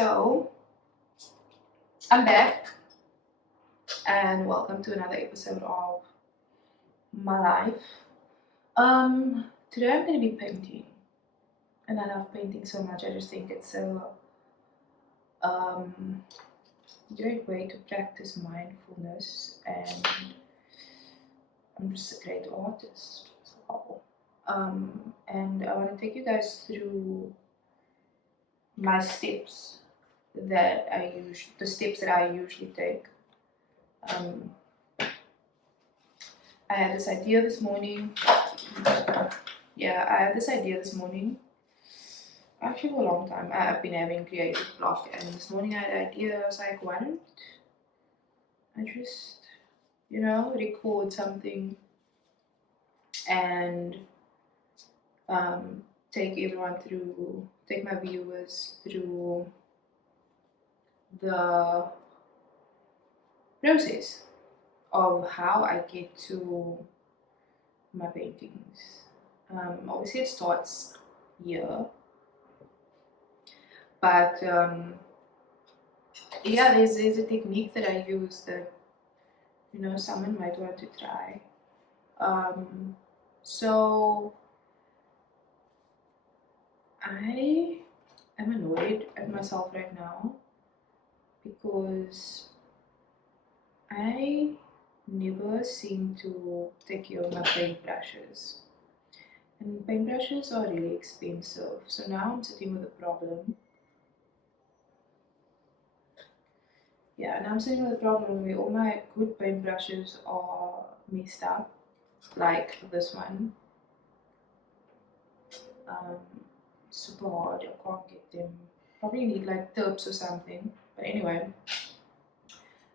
So I'm back and welcome to another episode of my life. Today I'm going to be painting, and I love painting so much. I just think it's a great way to practice mindfulness, and I'm just a great artist as well. And I want to take you guys through my steps the steps that I usually take. I had this idea this morning. I had this idea this morning. Actually, for a long time, I've been having creative block, and this morning I had an idea. I was like, why don't I just, record something and take my viewers through the process of how I get to my paintings. Obviously, it starts here, but there's a technique that I use that someone might want to try. So I am annoyed at myself right now because I never seem to take care of my paintbrushes. And paintbrushes are really expensive. So now I'm sitting with a problem. Now I'm sitting with a problem where all my good paintbrushes are messed up, like this one. Super hard, I can't get them. Probably need like tips or something. But anyway,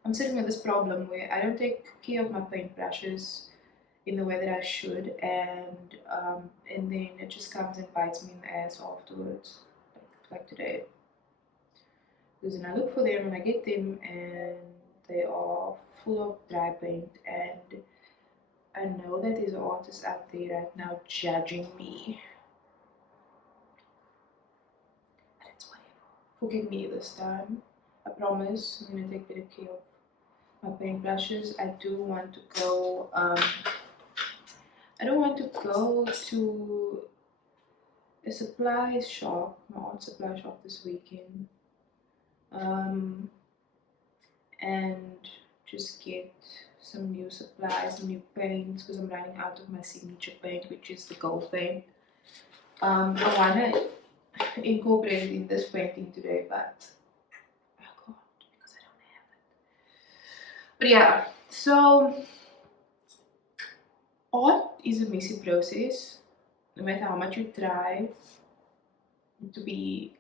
I'm sitting with this problem where I don't take care of my paintbrushes in the way that I should, and then it just comes and bites me in the ass afterwards, like today. Because when I look for them and I get them and they are full of dry paint, and I know that there's artists out there right now judging me. And it's whatever. Forgive me this time. I promise I'm going to take better care of my paintbrushes. I do want to go to a supply shop, my art supply shop this weekend, and just get some new supplies, new paints, because I'm running out of my signature paint, which is the gold paint. I want to incorporate it in this painting today, but I can't because I don't have it. But yeah, so art is a messy process. No matter how much you try to be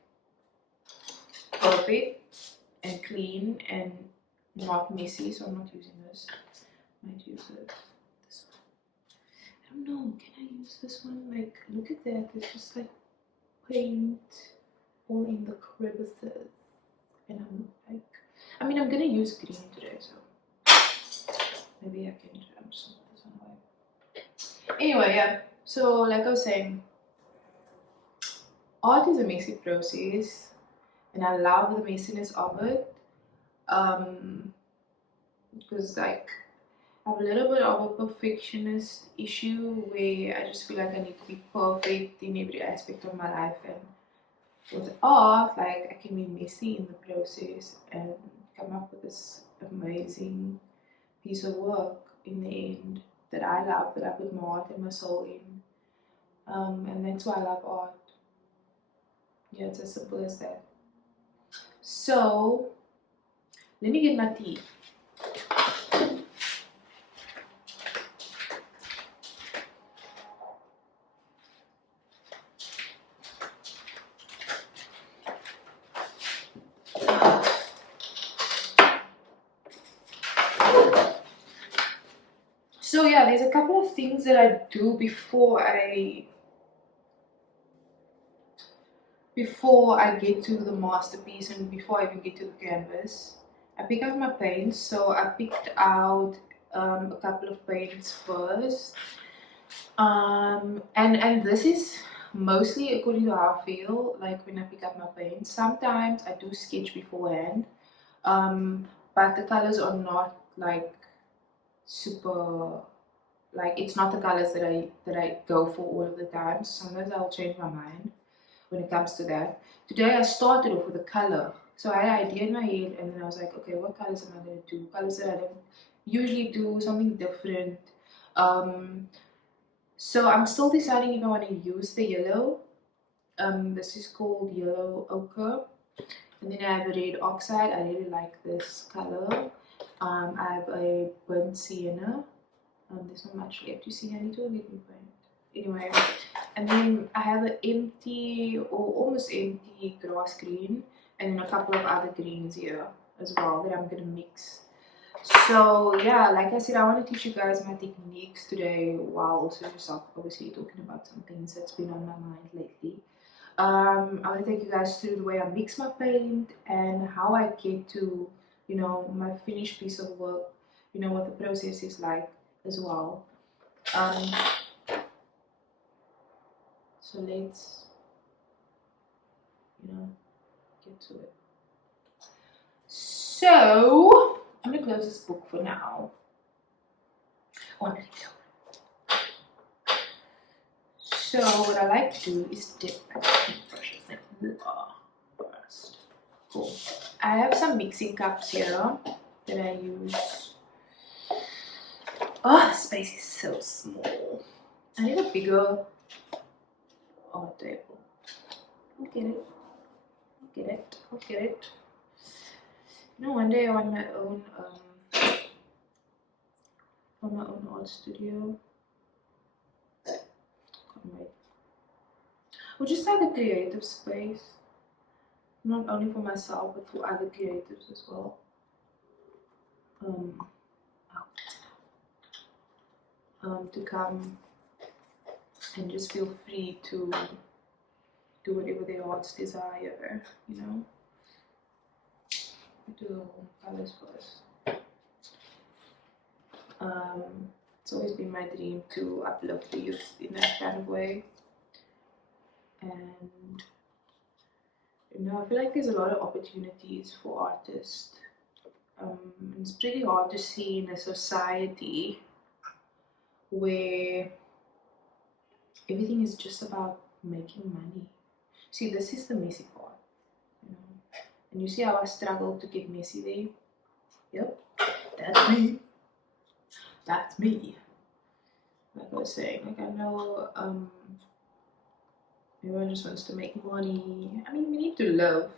perfect and clean and not messy, so I'm not using this. I might use this one. I don't know, can I use this one? Like, look at that, it's just like paint all in the crevices. And I'm like, I'm gonna use green today, so maybe I can just put this one away. Anyway, so like I was saying, art is a messy process, and I love the messiness of it. Because like I have a little bit of a perfectionist issue where I just feel like I need to be perfect in every aspect of my life, and with art, like I can be messy in the process and come up with this amazing piece of work in the end that I love, that I put my heart and my soul in, and that's why I love art. Yeah, it's as simple as that. So let me get my tea. So yeah, there's a couple of things that I do before I get to the masterpiece and before I even get to the canvas. I pick out my paints. So I picked out a couple of paints first, and this is mostly according to how I feel, like when I pick up my paint. Sometimes I do sketch beforehand, but the colors are not like super, like it's not the colors that I go for all of the time. So sometimes I'll change my mind when it comes to that. Today I started off with a color. So I had an idea in my head and then I was like, okay, what colors am I going to do? Colors that I don't usually do, something different. Um, so I'm still deciding if I want to use the yellow. This is called yellow ochre. And then I have a red oxide. I really like this color. I have a burnt sienna. There's not much left. You see, I need to get me paint. Anyway, and then I have an empty or almost empty grass green, and then a couple of other greens here as well that I'm gonna mix. So yeah, like I said, I want to teach you guys my techniques today while also yourself obviously talking about some things that's been on my mind lately. I want to take you guys through the way I mix my paint and how I get to, my finished piece of work, what the process is like as well. Um, so let's, get to it. So, I'm going to close this book for now. So, what I like to do is dip my paintbrushes in water first. Cool. I have some mixing cups here that I use. Oh, the space is so small. I need a bigger table. I'll get it. I'll get it. One day I want my own art studio. Can't wait. Or just like a creative space. Not only for myself, but for other creatives as well. To come and just feel free to do whatever their hearts desire, Do the colors first. It's always been my dream to uplift the youth in that kind of way. And I feel like there's a lot of opportunities for artists. It's pretty hard to see in a society where everything is just about making money. See, this is the messy part, and you see how I struggle to get messy there? Yep, that's me. That's me. Like I was saying, I know everyone just wants to make money. I mean, we need to love,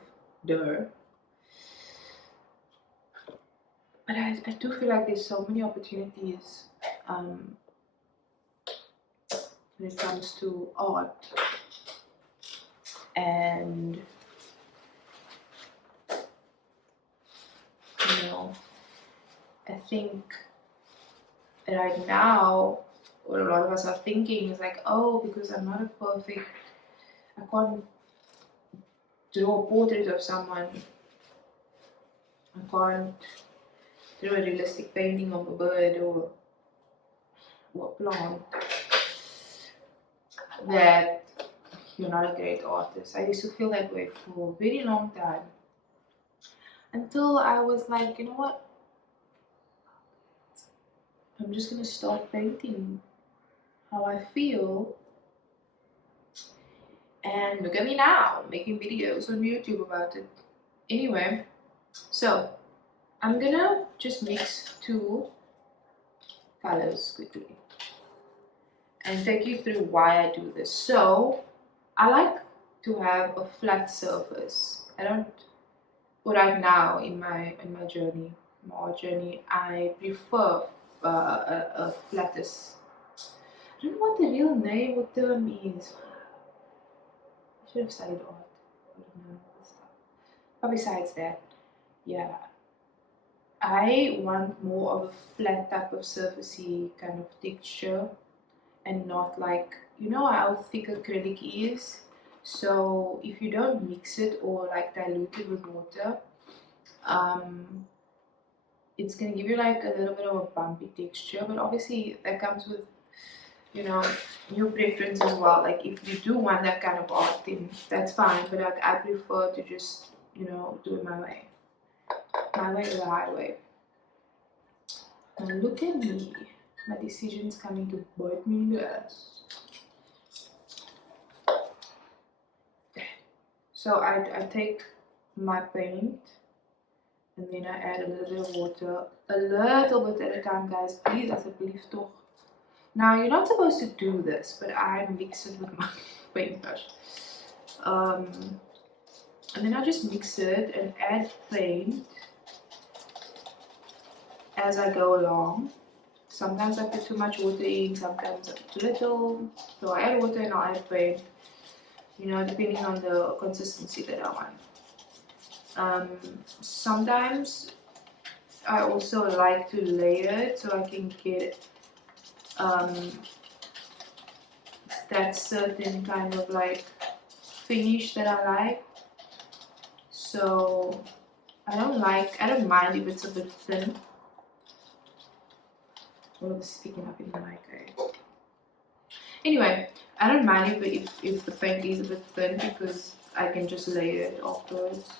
duh. But I do feel like there's so many opportunities when it comes to art. And, I think right now, what a lot of us are thinking is like, oh, because I'm not I can't draw a portrait of someone. I can't draw a realistic painting of a bird or a plant. That you're not a great artist. I used to feel that way for a very long time. Until I was like, you know what? I'm just gonna start painting how I feel. And look at me now, making videos on YouTube about it. Anyway, so I'm gonna just mix two colors quickly and take you through why I do this. So I like to have a flat surface. Right now in my journey, my art journey, I prefer a flattest. I don't know what the real name or term is. I should have studied art. I don't know this stuff. But besides that, yeah, I want more of a flat type of surfacey kind of texture, and not like, how thick acrylic is. So if you don't mix it or like dilute it with water, it's gonna give you like a little bit of a bumpy texture. But obviously that comes with you know, your preference as well. Like if you do want that kind of art, then that's fine. But like I prefer to just, do it my way. My way or the highway. Now look at me. My decision's coming to bite me in the ass. So I take my paint and then I add a little bit of water. A little bit at a time, guys. Please, alsjeblieft toch. Now you're not supposed to do this, but I mix it with my paintbrush. And then I just mix it and add paint as I go along. Sometimes I put too much water in, sometimes I put too little. So I add water and I'll add paint, depending on the consistency that I want. Sometimes I also like to layer it so I can get that certain kind of like finish that I like. So I don't mind if it's a bit thin. All of this sticking up in the mic, eh? Anyway, I don't mind if the paint is a bit thin because I can just layer it afterwards.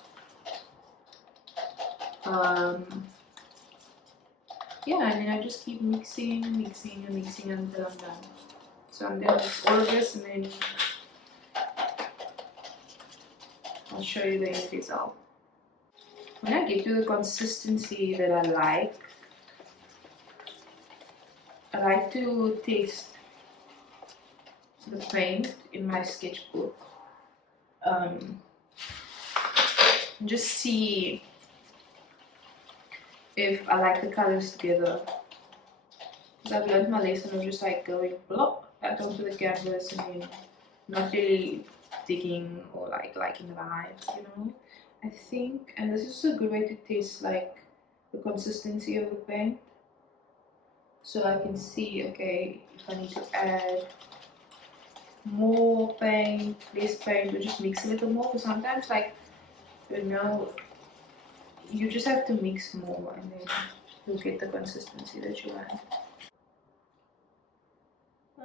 Yeah, and then I just keep mixing until I'm done. So I'm gonna mix all of this and then I'll show you the end result. When I get to the consistency that I like to taste the paint in my sketchbook. Just see if I like the colors together. Because I've learned my lesson of just like going block back onto the canvas and then not really digging or liking the vibes, I think. And this is a good way to taste like the consistency of the paint. So I can see, okay, if I need to add more paint, less paint, or just mix a little more. Because sometimes, you just have to mix more and then you'll get the consistency that you want. I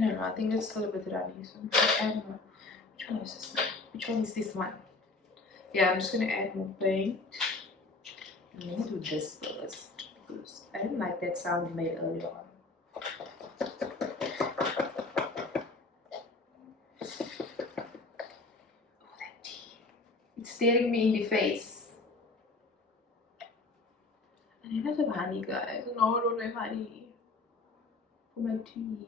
don't know, I think it's still a bit runny, so I'm just gonna add more. Which one is this one? Which one is this one? Yeah, I'm just gonna add more paint. I'm gonna do this first because I didn't like that sound we made earlier on. Oh, that tea. It's staring me in the face. I need to have honey, guys. No, I don't have honey for my tea.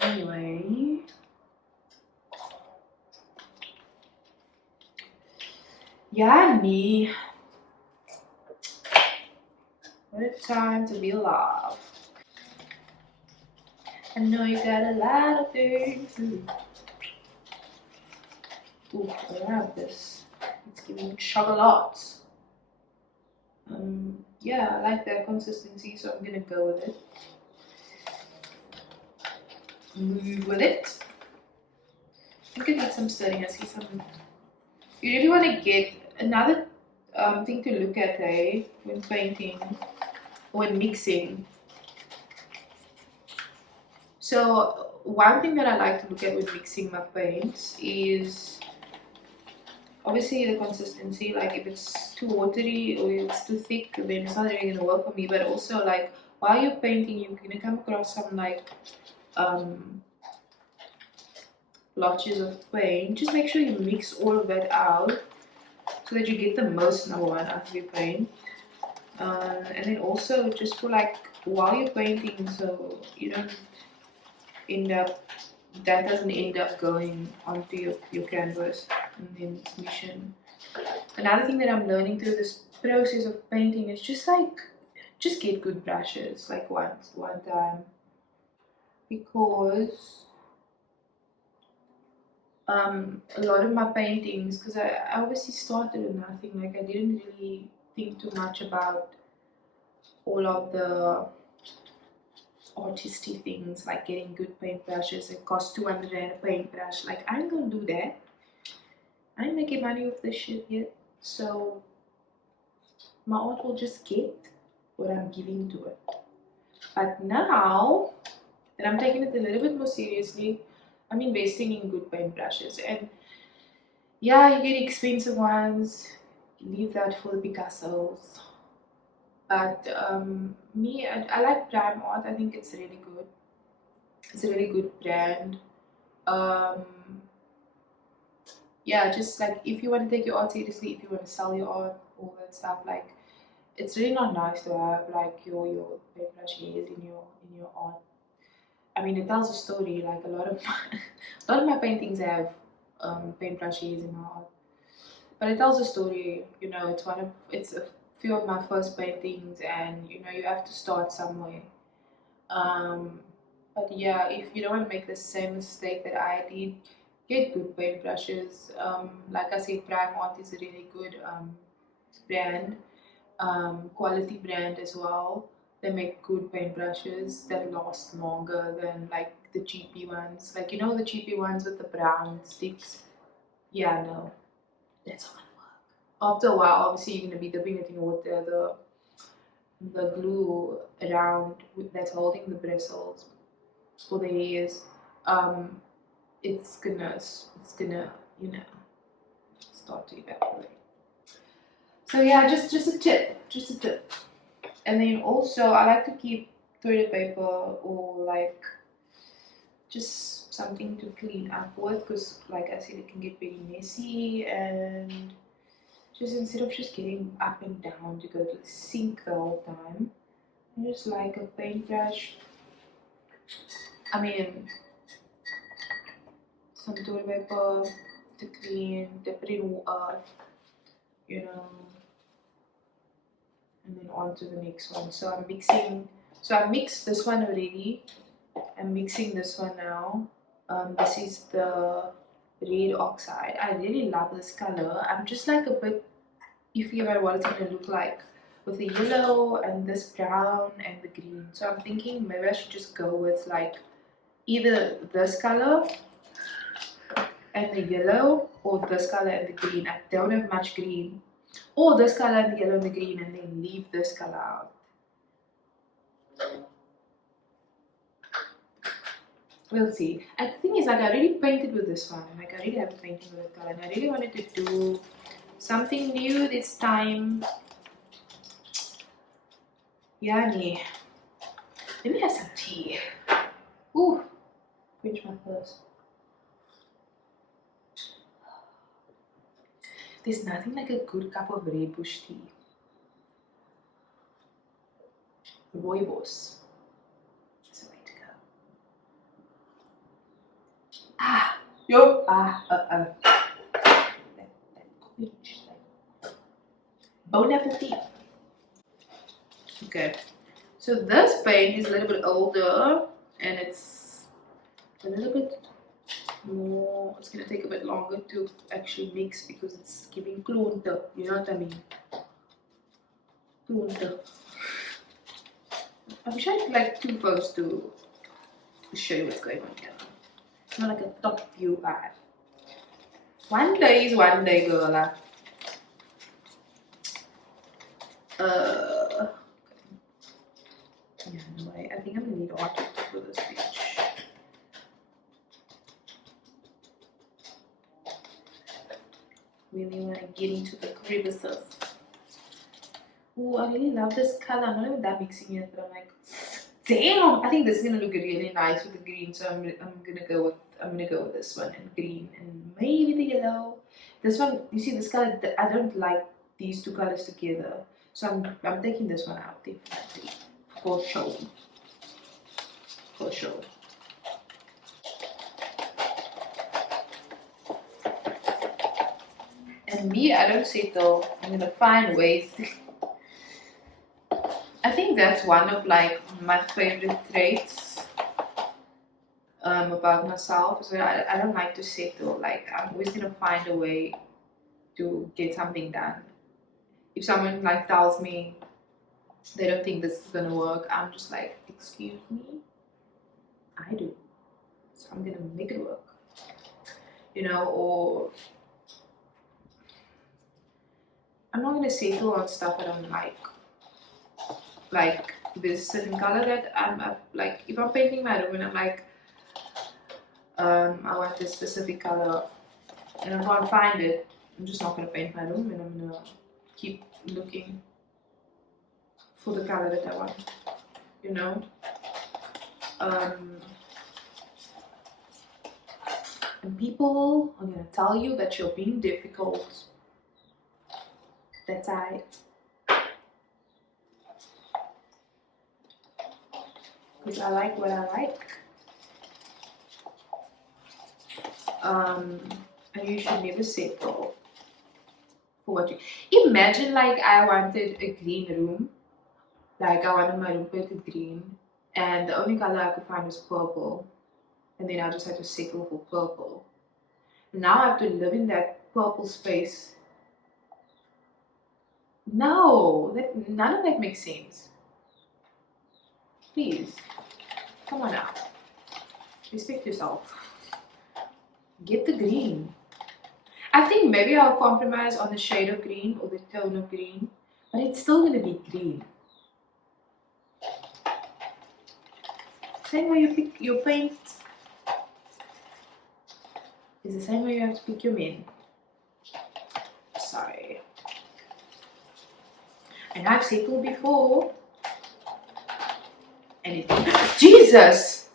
Anyway, yeah, me. What a time to be alive. I know you got a lot of things. Ooh, I love this. It's giving chocolate. Yeah, I like that consistency, so I'm gonna go with it. Move with it. I could need some stirring. I see some. You really want to get another thing to look at, when painting, when mixing. So one thing that I like to look at when mixing my paints is obviously the consistency. Like if it's too watery or it's too thick, then it's not really gonna work for me. But also like while you're painting, you're gonna come across some blotches of paint. Just make sure you mix all of that out so that you get the most number one out of your paint. And then also just for while you're painting, so you don't doesn't end up going onto your canvas and then it's mission. Another thing that I'm learning through this process of painting is just get good brushes one time, because a lot of my paintings, because I obviously started with nothing, I didn't really think too much about all of the artisty things like getting good paintbrushes. It costs 200 rand a paintbrush. I ain't gonna do that. I ain't making money off this shit yet. So my art will just get what I'm giving to it. But now that I'm taking it a little bit more seriously, I'm investing in good paintbrushes. And yeah, you get expensive ones, leave that for the Picassos. But I like Prime Art. I think it's really good. It's a really good brand. Um, yeah, just like if you want to take your art seriously, if you want to sell your art, all that stuff, like it's really not nice to have like your paintbrush hairs in your art. I mean, it tells a story. Like a lot of a lot of my paintings have paintbrush hairs in my art, but it tells a story. You know, it's a few of my first paintings, and you know you have to start somewhere. Um, but yeah, if you don't want to make the same mistake that I did, get good paintbrushes. Like I said, Prime Art is a really good brand, quality brand as well. They make good paintbrushes that last longer than like the cheapy ones. Like you know the cheapy ones with the brown sticks. Yeah, no, that's not gonna work. After a while, obviously you're gonna be dipping it in water. The glue around that's holding the bristles for the hairs, um, it's gonna you know start to evaporate. So yeah, just a tip. And then also I like to keep toilet paper or like just something to clean up with because like I said it can get very messy and just instead of just getting up and down to go to the sink the whole time, I just like a paintbrush. I mean some toilet paper to clean, dip it in water, you know, and then on to the next one. So I'm mixing. So I mixed this one already. I'm mixing this one now. This is the red oxide. I really love this color. I'm just like a bit iffy about what it's gonna look like with the yellow and this brown and the green. So I'm thinking maybe I should just go with like either this color and the yellow or this color and the green. I don't have much green. Or this color and the yellow and the green and then leave this color out. We'll see. And the thing is, like, I already painted with this one. Like, I already have a painting with the color. And I really wanted to do something new this time. Yani. Let me have some tea. Ooh. Quench my thirst. There's nothing like a good cup of red bush tea. Rooibos. That's the way to go. Ah. Yo. That quench. Bon appetit. Okay. So this paint is a little bit older and it's a little bit more, it's going to take a bit longer to actually mix because it's giving klonte, you know what I mean? Klonte. I wish I had like two photos to show you what's going on here. It's not like a top view vibe. One day is one day, girl. Yeah, no, I think I'm gonna need water for this page. Really want to get into the crevices. Oh, I really love this color. I'm not even that mixing it, but I'm like, damn! I think this is gonna look really nice with the green. So I'm gonna go with this one and green and maybe the yellow. This one, you see this color. I don't like these two colors together. So I'm taking this one out definitely for sure. For sure. And me, I don't settle. I'm gonna find ways. I think that's one of like my favorite traits about myself. So I don't like to settle. Like I'm always gonna find a way to get something done. If someone like tells me they don't think this is gonna work, I'm just like, excuse me, I do. So I'm gonna make it work. You know, or I'm not gonna settle on stuff I don't like. like this certain color that I'm like, if I'm painting my room and I'm like, I want this specific color and I can't find it, I'm just not gonna paint my room, and I'm gonna keep looking for the color that I want, you know. Um, and people are gonna tell you that you're being difficult. That's right. Because I like what I like. And you should never settle for what you imagine. Like, I wanted a green room, like I wanted my room painted green, and the only color I could find was purple, and then I just had to settle for purple. Now I have to live in that purple space. No, none of that makes sense. Please, come on now, respect yourself. Get the green. I think maybe I'll compromise on the shade of green or the tone of green, but it's still gonna be green. Same way you pick your paint is the same way you have to pick your men. Sorry. And I've settled before. And it Jesus!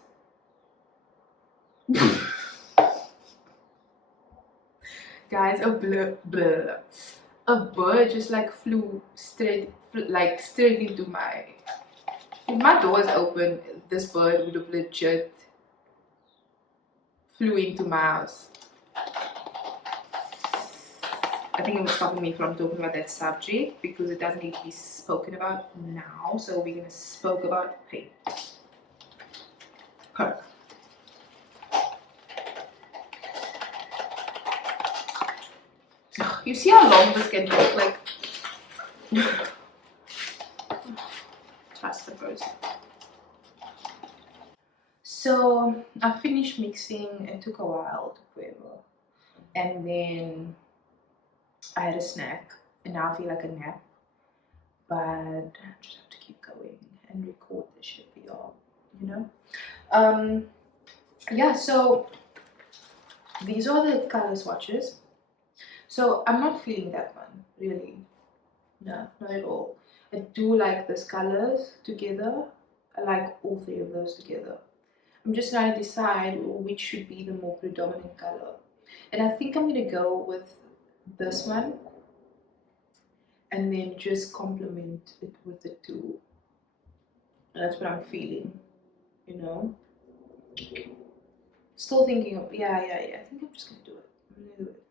Guys, a bird just like flew straight into my. If my door was open, this bird would have legit flew into my house. I think it was stopping me from talking about that subject because it doesn't need to be spoken about now. So we're gonna spoke about paint. Perfect. You see how long this can take? Like, trust the process. So I finished mixing. It took a while, it took forever, and then I had a snack, and now I feel like a nap. But I just have to keep going and record this shit for y'all, you know. Yeah. So these are the color swatches. So I'm not feeling that one really. No, not at all. I do like these colors together. I like all three of those together. I'm just trying to decide which should be the more predominant color. And I think I'm gonna go with this one and then just complement it with the two. And that's what I'm feeling, you know. Still thinking of, yeah. I think I'm just gonna do it. I'm gonna do it.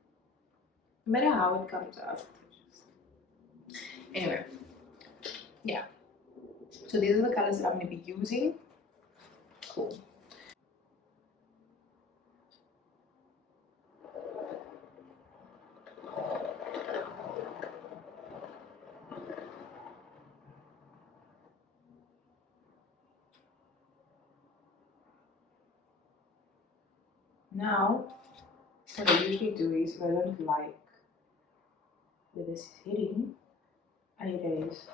No matter how it comes out. Anyway, yeah. So these are the colors that I'm gonna be using. Cool. Now, what I usually do is, if I don't like where this is hitting, I erase.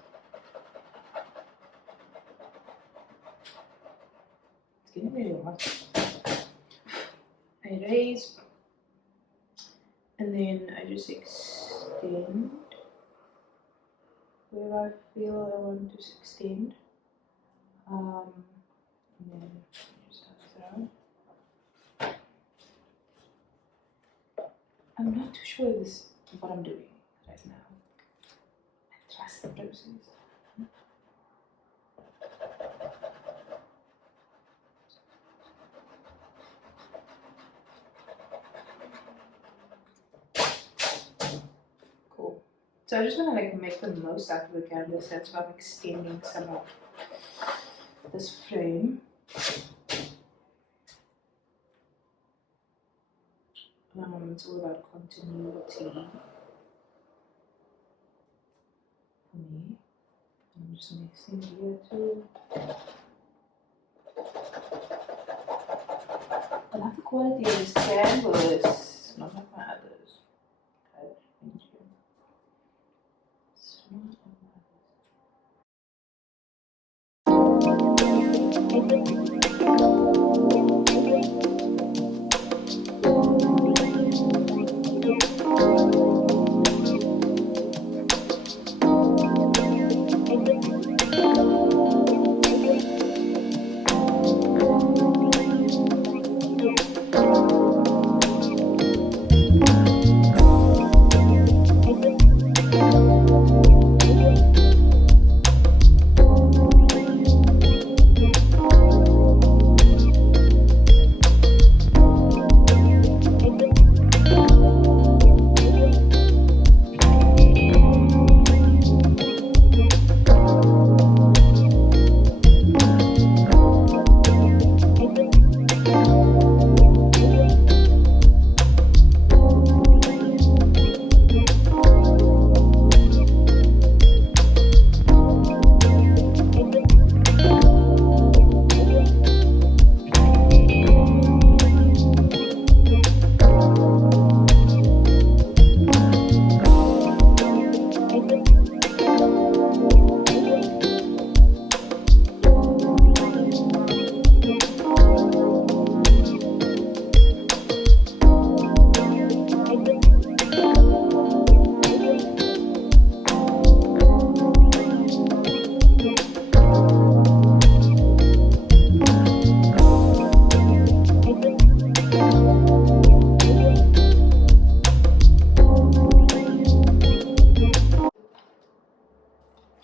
It's getting really hot. I erase, and then I just extend where I feel I want to extend. And then just have that. I'm not too sure what I'm doing right now. I trust the process. Cool. So I just want to like make the most out of the canvas. That's why I'm extending some of this frame. It's all about continuity for me. I'm just mixing here too. I love the quality of this canvas, not like my others. Okay, thank you. It's not like my others.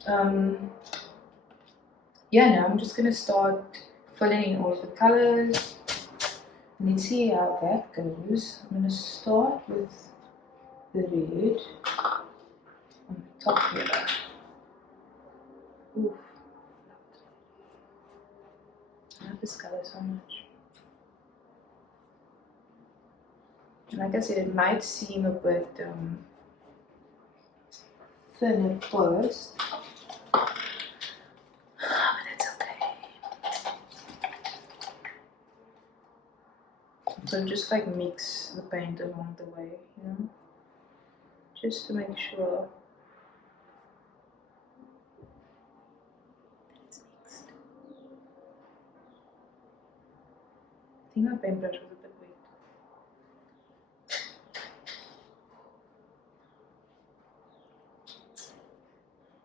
Um, yeah, now I'm just gonna start filling in all of the colors. Let's see how that goes. I'm gonna start with the red on the top here. Oof, I love this color so much. And like I said, it might seem a bit thin at first, but it's okay. So just like mix the paint along the way, you know, just to make sure it's mixed. I think my paintbrush was a bit wet.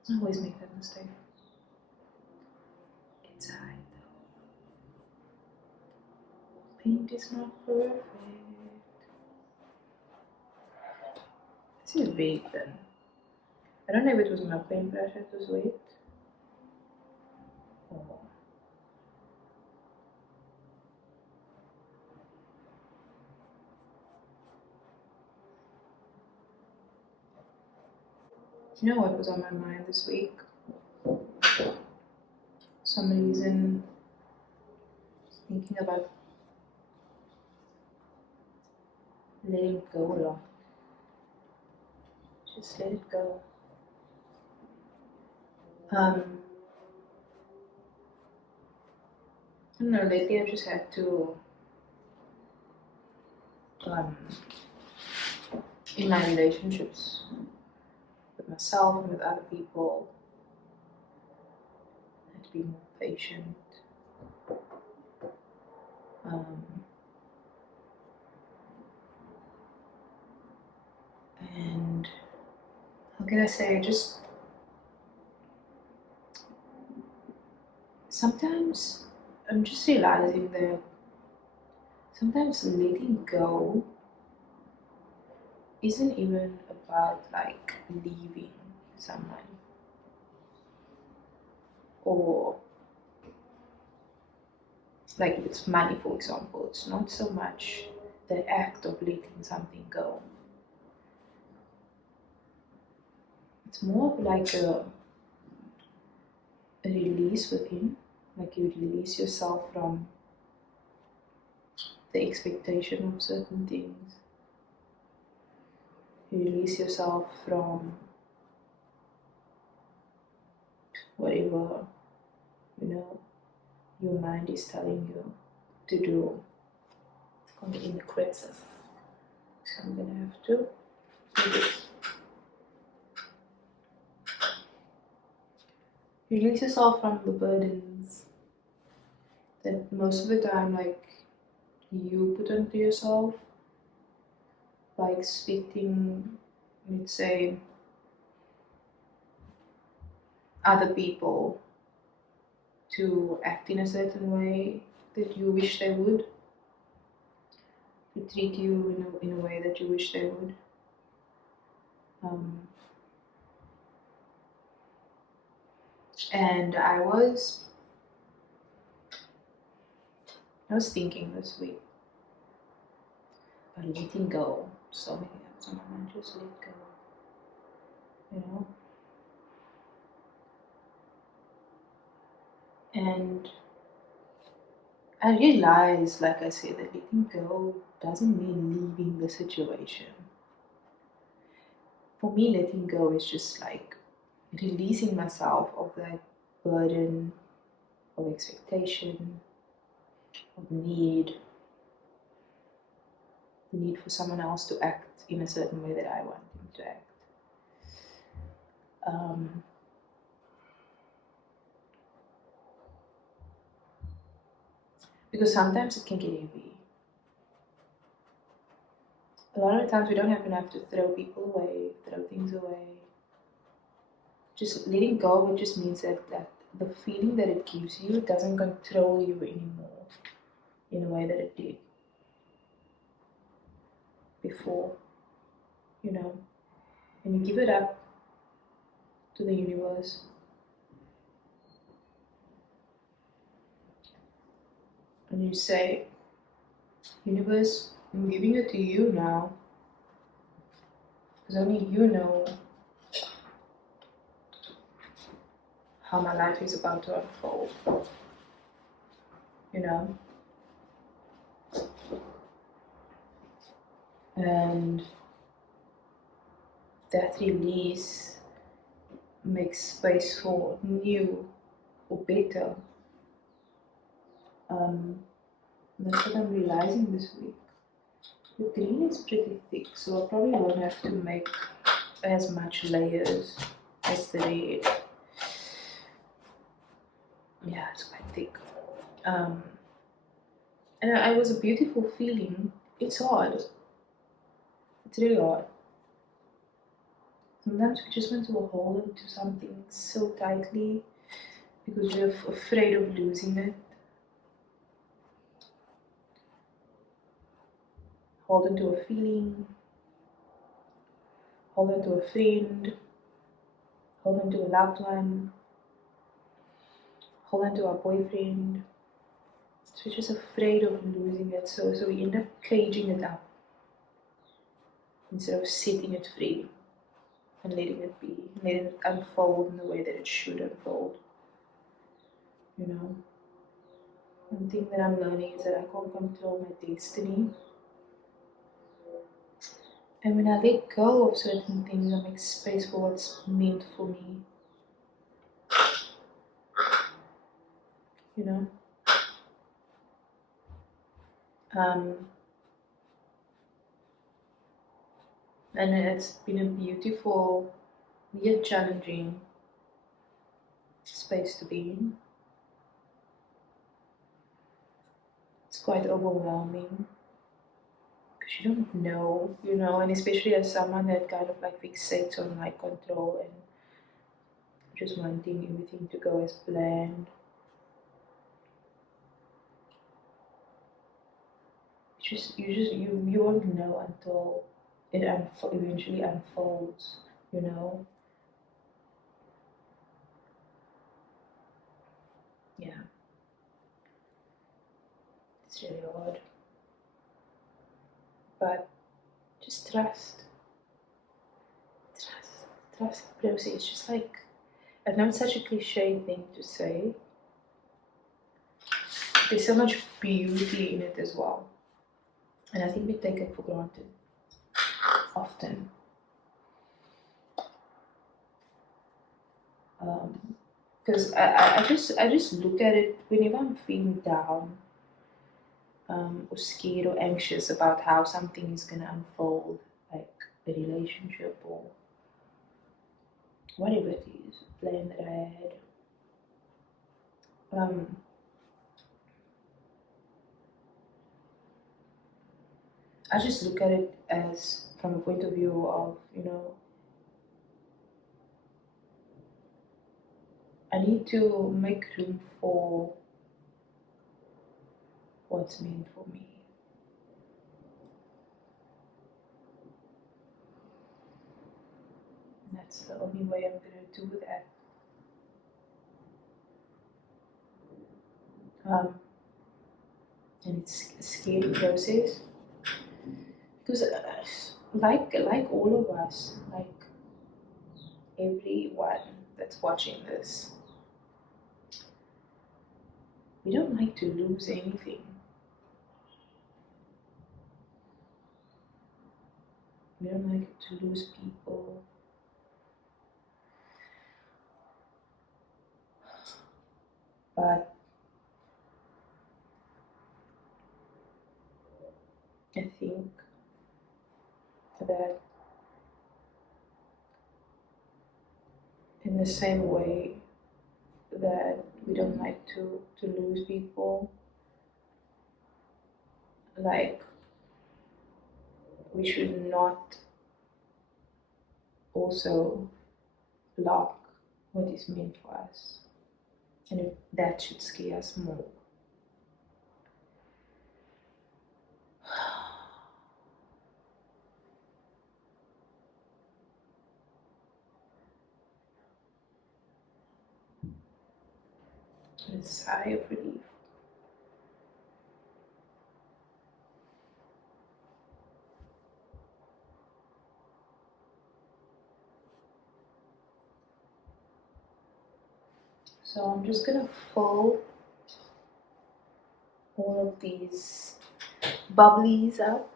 I always make that mistake. It's hard though. Paint is not perfect. This is very thin. I don't know if it was my paintbrush that was wet or you know what was on my mind this week? For some reason, thinking about letting go a lot. Just let it go. I don't know, lately I've just had to, in my relationships with myself and with other people, I had to be more patient. And how can I say, just sometimes I'm just realizing that sometimes letting go isn't even about like leaving someone or like if it's money, for example. It's not so much the act of letting something go. It's more of like a release within, like you release yourself from the expectation of certain things. You release yourself from whatever, you know, your mind is telling you to do. It's going to be in the creases. So I'm gonna have to do this. Release yourself from the burdens that most of the time, like, you put onto yourself by expecting, let's say, other people to act in a certain way that you wish they would, to treat you in a way that you wish they would. Um, and I was thinking this week about letting go. So many things on my mind, just let go, you know. And I realized, like I said, that letting go doesn't mean leaving the situation. For me, letting go is just like releasing myself of that burden of expectation, of the need for someone else to act in a certain way that I want them to act. Um, because sometimes it can get heavy. A lot of the times we don't even have to throw people away, throw things away. Just letting go of it just means that the feeling that it gives you doesn't control you anymore in a way that it did before, you know. And you give it up to the universe. And you say, universe, I'm giving it to you now. Because only you know how my life is about to unfold, you know. And that release makes space for new or better. That's what I'm realizing this week. The green is pretty thick, so I probably won't have to make as much layers as the red. Yeah, it's quite thick. And it was a beautiful feeling. It's hard. It's really hard. Sometimes we just want to hold on to something so tightly because we're afraid of losing it. Hold on to a feeling, hold on to a friend, hold on to a loved one, hold on to our boyfriend. So we're just afraid of losing it, so we end up caging it up instead of setting it free and letting it be, letting it unfold in the way that it should unfold. You know, one thing that I'm learning is that I can't control my destiny. And when I let go of certain things, I make space for what's meant for me. You know? Um, and it's been a beautiful, yet challenging space to be in. It's quite overwhelming because you don't know, you know, and especially as someone that kind of like fixates on like control and just wanting everything to go as planned. You won't know until it eventually unfolds, you know. Yeah, it's really hard, but just trust the process. It's just like, I know it's such a cliche thing to say. There's so much beauty in it as well, and I think we take it for granted often. Because I just look at it whenever I'm feeling down, or scared or anxious about how something is gonna unfold, like a relationship or whatever it is, a plan that I had. I just look at it as from a point of view of, I need to make room for what's meant for me. And that's the only way I'm going to do that. And it's a scary process because, like all of us, like everyone that's watching this, we don't like to lose anything. We don't like to lose people. But I think that in the same way that we don't like to lose people, like we should not also block what is meant for us. And if that should scare us more. A sigh of relief. So I'm just gonna fill all of these bubblies up.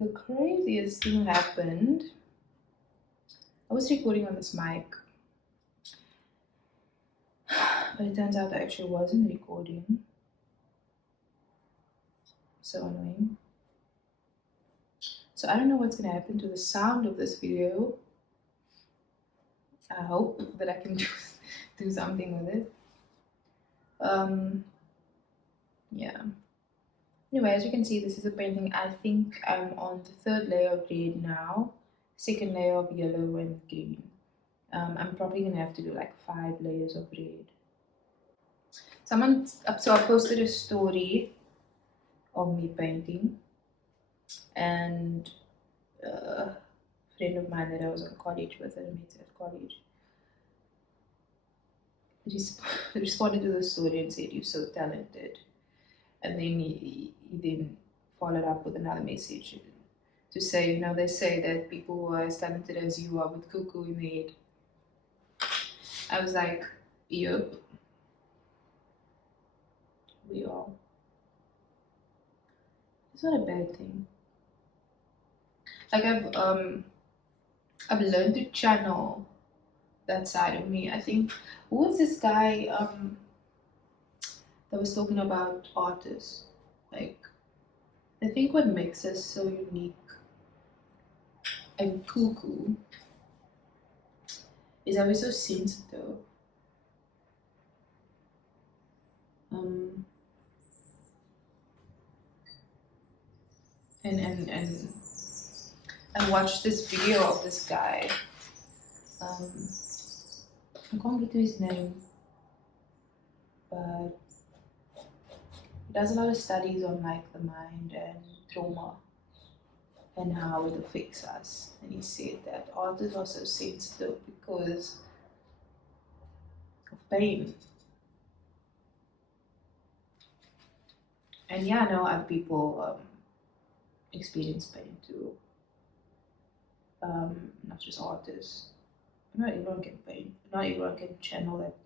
The craziest thing happened. I was recording on this mic, but it turns out I actually wasn't recording. So annoying. So I don't know what's gonna happen to the sound of this video. I hope that I can do something with it. Yeah. Anyway, as you can see, this is a painting. I think I'm on the third layer of red now, second layer of yellow and green. I'm probably gonna have to do like 5 layers of red. So I posted a story of me painting, and a friend of mine that I was in college with, that I met at college, responded to the story and said, "You're so talented." And then he then followed up with another message to say, they say that people who are as talented as you are with cuckoo in the head. I was like, yep, we are. It's not a bad thing. Like I've learned to channel that side of me. I think, who was this guy that was talking about artists? Like, I think what makes us so unique and cuckoo is that we're so sensitive. Um, and I watched this video of this guy. I can't get to his name, but he does a lot of studies on like the mind and trauma and how it affects us. And he said that artists are so sensitive because of pain. And yeah, I know other people experience pain too. Not just artists. Not everyone can paint. Not everyone can channel that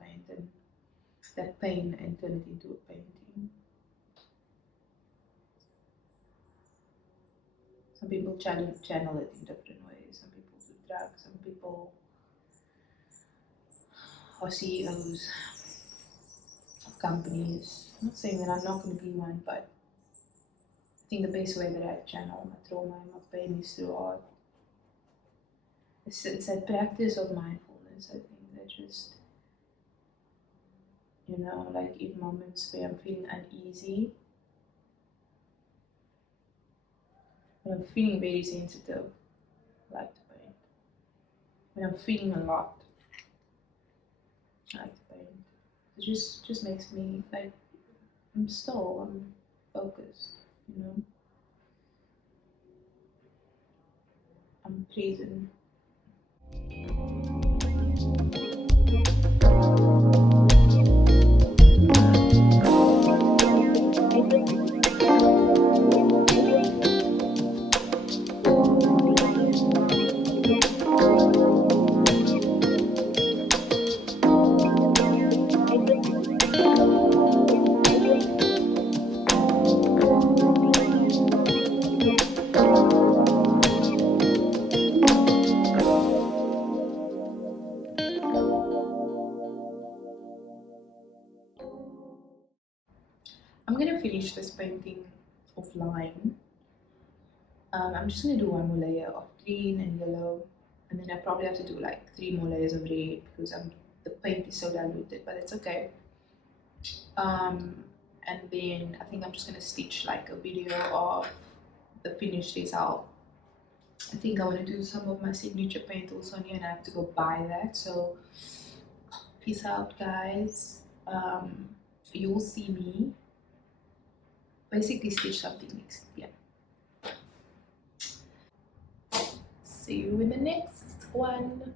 pain and turn it into a painting. Some people channel it in different ways. Some people do drugs. Some people are CEOs of companies. I'm not saying that I'm not going to be one, but I think the best way that I channel my trauma and my pain is through art. It's that practice of mindfulness, I think, They're just, like in moments where I'm feeling uneasy, when I'm feeling very sensitive, I like to paint. When I'm feeling a lot, I like to paint. It just makes me like I'm still, I'm focused, I'm present. I'm gonna finish this painting offline. I'm just gonna do one more layer of green and yellow, and then I probably have to do like 3 more layers of red because the paint is so diluted, but it's okay. And then I think I'm just gonna stitch like a video of the finished result. I think I want to do some of my signature paint also on here, and I have to go buy that. So peace out, guys. You'll see me basically stitch something next. Yeah. See you in the next one.